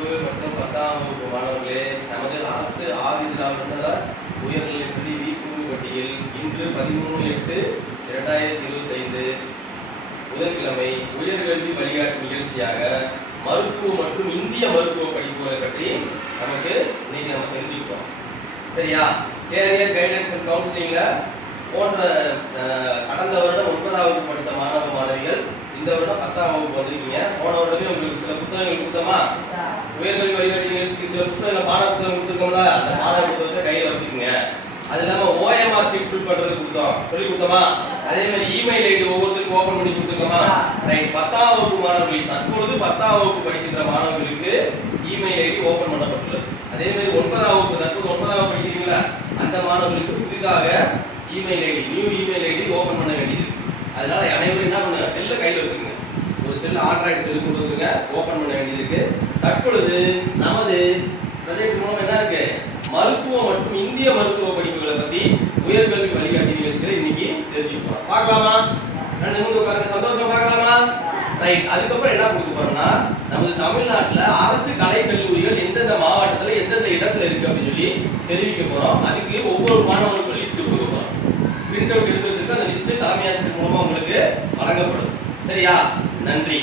வகுப்பு மற்றும் 10ஆம் வகுப்பு மாணவர்களே, நமது அரசு ஆதி திராவிட உயர்நிலைப்பள்ளி வி கூடுபட்டியில் இன்று 13/8/2025 புதன்கிழமை உயர்கல்வி வழிகாட்டு நிகழ்ச்சியாக மருத்துவ மற்றும் இந்திய மருத்துவ படிப்புகளை பற்றி நமக்கு இன்னைக்கு நம்ம தெரிஞ்சுக்கிறோம். சரியா? கேரியர் கைடன்ஸ் அண்ட் கவுன்சிலிங்ல போன்ற கடந்த வருடம் 9ஆம் வகுப்பு படித்த மாணவ மாணவிகள் இந்த வருடம் 10ஆம் வகுப்பு வந்திருக்கீங்க. போன வருடமே உங்களுக்கு சில புத்தகங்கள் கொடுத்தோமா? உயர்கல்வி வழிகாட்டு நிகழ்ச்சிக்கு சில புத்தகங்கள் பாட புத்தகம் கொடுத்துருக்கோம்ல, அந்த பாட புத்தகத்தை கையில் வச்சுக்கோங்க. அது இல்லாமல் OMR சீட் ஃபில் பண்ணுறது கொடுத்தோம், சொல்லி கொடுத்தோமா? அதே மாதிரி இமெயில் ஐடி ஒவ்வொருத்தருக்கும் ஓப்பன் பண்ணி கொடுத்துருக்கோமா? ரைட். 10ஆம் வகுப்பு மாணவர்கள் தற்பொழுது 10ஆம் வகுப்பு படிக்கின்ற மாணவர்களுக்கு இமெயில் ஐடி ஓப்பன் பண்ணப்பட்டுள்ளது. அதே மாதிரி 9ஆம் வகுப்பு தற்போது 9ஆம் வகுப்பு படிக்கிறீங்களா, அந்த மாணவர்களுக்கு புதிதாக email ID new email ID open பண்ண வேண்டியது. அதனால அனைவரும் என்ன பண்ணுங்க, செல்லை கையில் வச்சுக்கோங்க. ஒரு செல் ஆண்ட்ராய்டு செல்லு கொண்டு வந்துருங்க, ஓப்பன் பண்ண வேண்டியது இருக்கு. தற்பொழுது நமது ப்ராஜெக்ட் மூலம் என்ன இருக்கு, மருத்துவ மற்றும் இந்திய மருத்துவ படிப்புகளை பத்தி உயர்கல்வி வழிகாட்டு நிகழ்ச்சிகளை இன்னைக்கு தெரிஞ்சுக்க போறோம். பார்க்கலாமா? சந்தோஷம் பார்க்கலாமா? ரைட். அதுக்கப்புறம் என்ன கொடுக்க போறோம்னா, நமது தமிழ்நாட்டில் அரசு கலை கல்லூரிகள் எந்தெந்த மாவட்டத்தில் எந்தெந்த இடத்துல இருக்கு அப்படின்னு சொல்லி தெரிவிக்க போறோம். அதுக்கு ஒவ்வொரு மாணவனுக்கும் லிஸ்ட் கொடுக்க போறோம். பிரிண்ட் அவுட் எடுத்து வச்சிருக்க அந்த லிஸ்ட் தலைமை ஆசிரியர் மூலமா உங்களுக்கு வழங்கப்படும். சரியா? நன்றி.